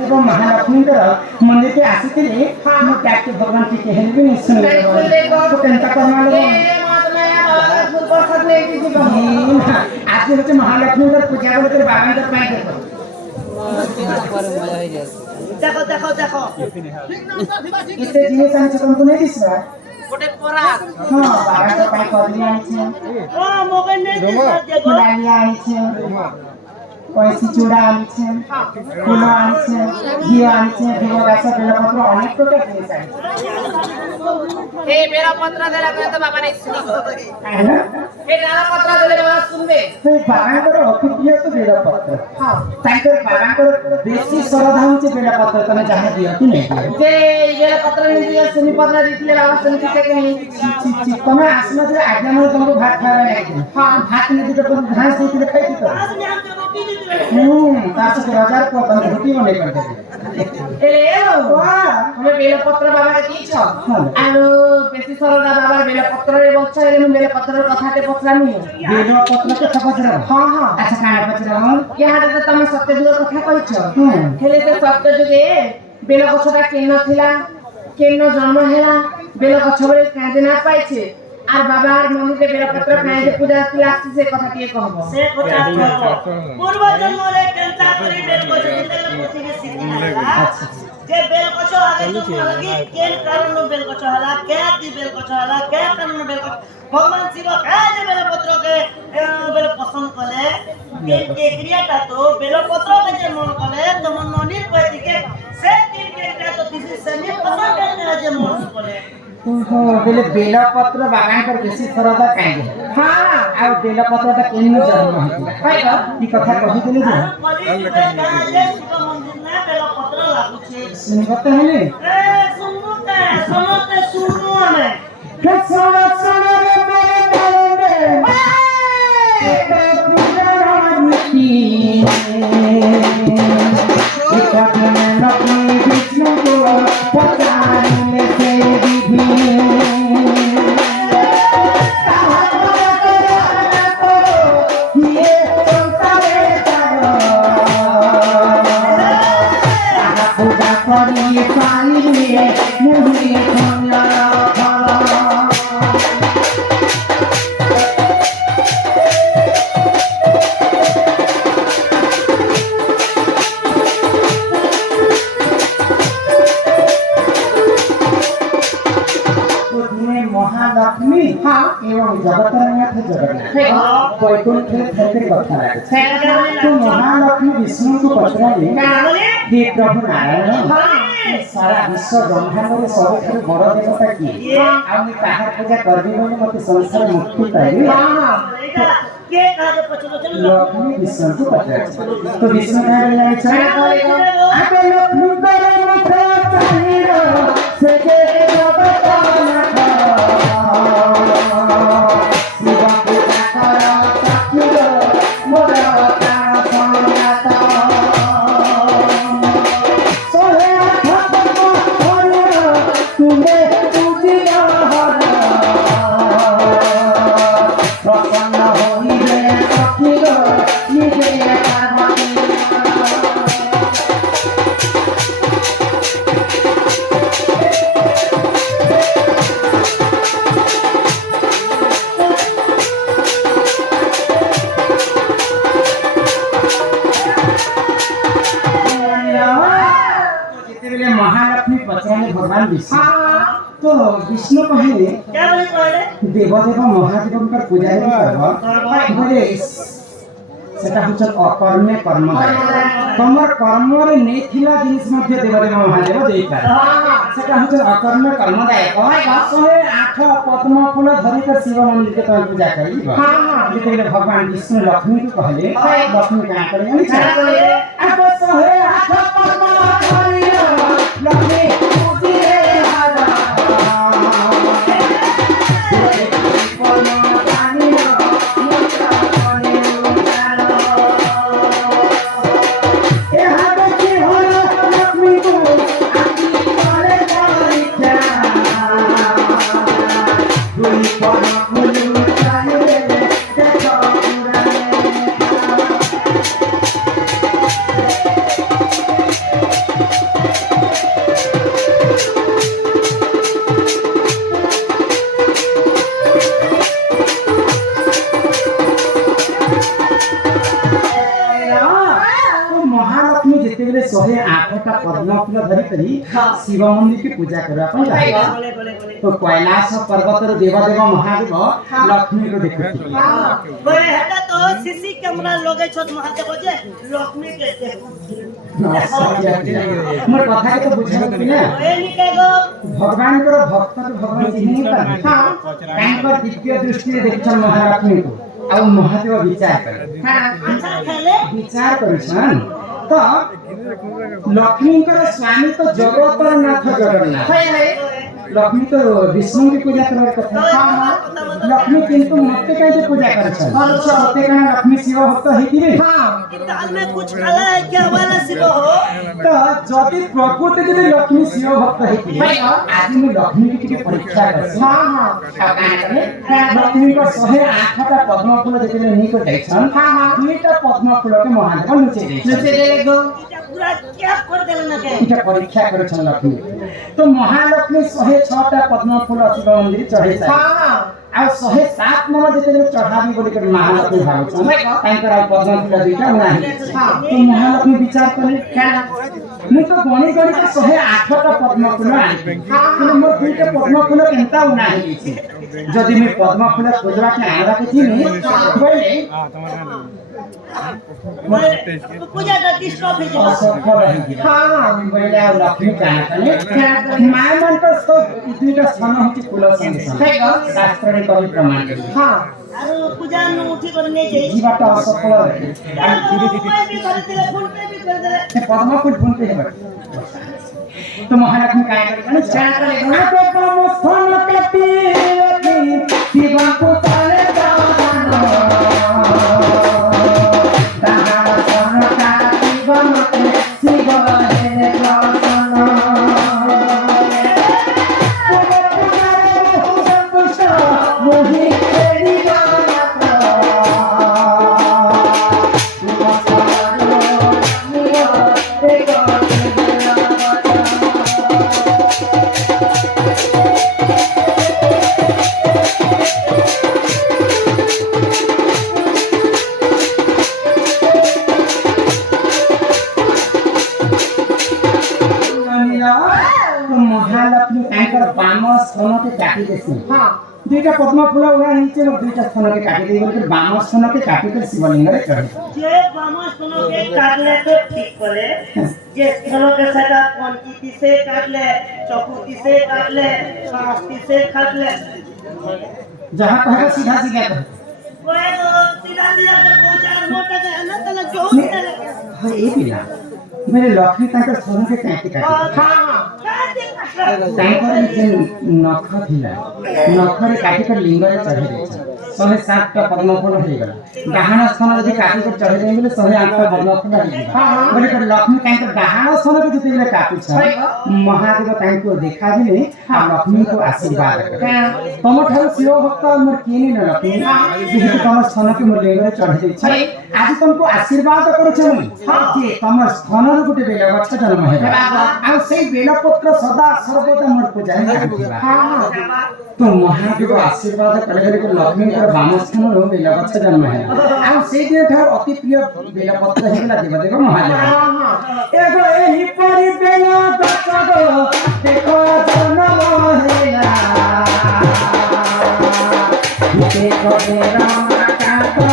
महादेव महालक्ष्मी मंदिर के आसीथिले मु डाक्टर भगवान की कहले भी नहीं सुन तो केनता करना लो आज होते महालक्ष्मी पूजा बोले तेरे बाबा के पाए देखो देखो देखो इतने जिनिस आनी तुमको नहीं दिसला गोटे पराग हां बाबा के पाए कदली आनी छे ओ मोगे नहीं दिसला देखो डाली आनी छे पैसी चूड़ा आनी छे फूल आनी छे घी आनी छे घी रस बेलपत्र अनेक प्रकार जिनिस आनी ए मेरा पत्र देला के तो बाबा नहीं सुनी है ना ए डाला पत्र देले बाबा सुनबे तो बाबांकर अतिप्रिय तो बेलपत्र हां तांकर बाबांकर बेसी श्रद्धा होचे बेलपत्र तने जहा दियो कि नहीं दियो जे बेल पत्र नहीं दिया सुनी पत्र दिले बाबा सुनी के कहीं ची तमे आसना जे आज्ञा में तुमको भात खावे नहीं हां भात नहीं दियो तो घास देके खाई तो तास के बाजार को अपन रोटी बने कर दे ए वाह हमें बेल पत्र बाबा के दीछ आलो बेसी सरदा बाबा बेल पत्र रे बच्चा रे बेल पत्र रे कथा के पछरानी बेलपत्र के खपचरा हां हां अच्छा काना पचरा के हाते तो तमे सत्य जुग कथा कहिछ हेले से सत्य जुगे बेल गछटा केन थिला केन जन्म हेला बेल गछ बले काजे ना पाइछे আর বাবার মন্দিরে বেলপত্র খাইতে পূজা লাগছে সে কথা কি কহব সে কথা পূর্ব জন্মরে কেনতা করি বেল গছ দিতে পৃথিবী সিদ্ধি আচ্ছা যে বেল গছ আগে জন্ম লাগি কেন কারণ বেল গছ হলা কে দি বেল গছ হলা কে কারণ বেল গছ ভগবান শিব কাজে বেলপত্র কে বেল পছন্দ করে কে ক্রিয়াটা তো বেলপত্র কে যে মন করে তোমার মনির কইতিকে সে ক্রিয়াটা তো দিছে সে পছন্দ করে যে মন করে बेले बेलपत्र बागान पर बेसी सरदा काहे हां आ बेलपत्रटा केन जन्म होती हाय ई कथा कहि देले जे शिव मंदिर ना बेलपत्र लागुछे सुनबत हेले ए सुनुते सुनुते सुनु हमें के सुनो सुनो रे मेरे तारे ए पुरानी विष्णु को पताने से महालक्ष्मी हाँ एवं जगतनाथ जगन्नाथ वैकुंठ थे कथा लागे तो महालक्ष्मी विष्णु को पचराले हे प्रभु नारायण सारा विश्व ब्रह्मांड में सबसे बड़ देवता किए आउनी ताहार पूजा करबी बोली मते संसार मुक्ति पाइबे के काजे पछलो चलो लक्ष्मी विष्णु को पचराले तो विष्णु नारायण जाने आबे लक्ष्मी करे मुख चाहिरो से के भगवान विष्णु तो विष्णु कहले क्या बोले देवदेव महादेव का पूजा बोले सेटा हछ अकर्मे कर्मदाय तमर कर्म रे नै थिला जिनिस मध्ये देवदेव महादेव देई पारे सेटा हछ अकर्मे कर्मदाय 108 पद्म फूल धरि कर शिव मंदिर के तन पूजा करी हां हां जेते भगवान विष्णु लक्ष्मी को कहले लक्ष्मी का करे अब 108 पद्म धरि लक्ष्मी बेले 108टा पद्म फूल धरि करी शिव मंदिर की पूजा करबा पई जाय तो कैलाश पर्वत रो देवदेव महादेव लक्ष्मी को देखथि बोले हेटा तो सीसी कैमरा लगे छत महादेव जे लक्ष्मी के मोर कथा के तो बुझल कि ना ए निके गो भगवान को भक्त तो भगवान चिन्हि पारे तांकर दिव्य दृष्टि रे देखछन महालक्ष्मी को आ महादेव विचार करे अच्छा खेले विचार करछन तो लक्ष्मी का स्वामी तो जगतर नाथ जगन्नाथ लक्ष्मी तो विष्णु की पूजा करबार कथा लक्ष्मी किंतु मते कहे पूजा करछन मते कहे लक्ष्मी शिव भक्त हेतिबे दाल में कुछ खाला है क्या वाला शिव हो तो जति प्रकृति जदि लक्ष्मी शिव भक्त हेतिबे आज मैं लक्ष्मी की परीक्षा करछ हां हां लक्ष्मी को 108टा पद्म फूल जति नहीं को जाइछन दुईटा पद्म फूल के महादेव नीचे दे गो पूरा क्या कर देला ना के इटा परीक्षा करछन लक्ष्मी तो महालक्ष्मी 106टा पद्म फूल शिव मंदिर चढ़े हां आ 107 नंबर जते चढ़ाबी बोली कर महालक्ष्मी भावछन तांकर आ पद्म फूल दुईटा नाही तो महालक्ष्मी विचार करे मैं तो गणी गणी के 108टा पद्म फूल आनी हां मोर दुईटा पद्म फूल केनता नाही छै जदि मैं पद्म फूल खोजवा के आरा के थी बोले पूजा का डिस्टर्ब है सफल रही हां बोले लक्ष्मी काने माय मन को सब इतनीटा स्थान होची फूल संगे शास्त्र रे कवि प्रमाण करे हां आरो पूजा न उठी कर नहीं जाई जीवाटा असफल रही मैं भी कर दिले फोन पे भी कर दिले पद्म फूल फोन पे है तो महालक्ष्मी काय करे चार करे तो पद्म स्थान कटी शिवा को ताले दानो महालक्ष्मी तांकर बाम स्तन के काटी देसी हां दुईटा पद्म फूल उड़ा नीचे और दुईटा स्तन के काटी देई बोले बाम स्तन के काटी कर शिवलिंग रे चढ़े जे बाम स्तन के काटले तो ठीक करे जे स्तन के सदा पंचीती से काटले चौकुती से काटले सास्ती से काटले जहां कहेगा सीधा सीधा कहे ओए तो सीधा सीधा पहुंचा मोटा के अनंत तक जो हां ये बिना मेरे लक्ष्मी तांकर स्तन के काटी हां तांकर जे नख थिला नखरे काटी कर लिंग रे चढ़े दे 107टा पद्म फूल हो गला डाहाण स्थान जदि काटी कर चढ़े दे बोले 108टा पद्म फूल आ हां बोले कर लक्ष्मी तांकर डाहाण स्थान के जति बेले काटी छ महादेव तांको देखा दिले आ लक्ष्मी को आशीर्वाद करे तम ठार शिव भक्त मोर केनी न लक्ष्मी जे तम स्थान के मोर लिंग रे चढ़े दे छ आज तुमको आशीर्वाद करू छ जे तम स्थान रे गुटे बेले गछ जन्म हेबा आ सेई बेलपत्र सदा सर्वदा मोर पूजा करबा हां तो महादेव आशीर्वाद करे के लक्ष्मी कर बामस्थान रो बेलगछ जन्म है आ से दिन ठार अति प्रिय बेलपत्र हेला देवदेव महादेव एगो एही परि बेलगछ गो देखो जन्म हेला देखो राम का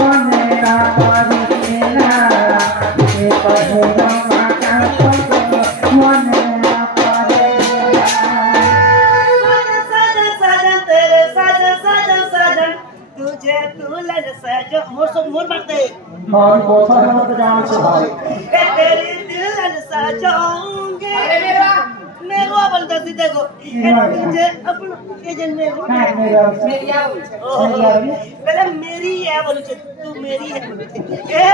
मने रा परिला देखो राम का मने मोर बाटे हां बहुत सारे मत जान छ भाई ए तेरी दिल सजाऊंगे मेरा बोलता सी देखो ए तुझे अपन के जन में मेरी आ पहले मेरी है बोलू तू मेरी है बोलू ए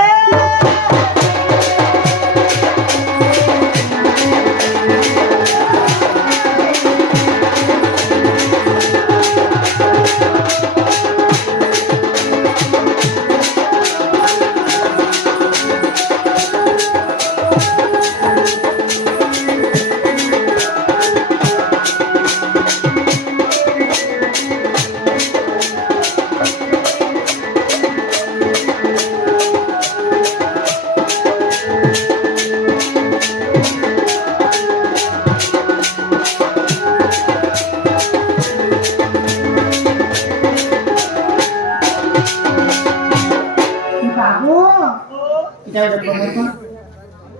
ଏଇଟା ଗୋଟେ କହ ତ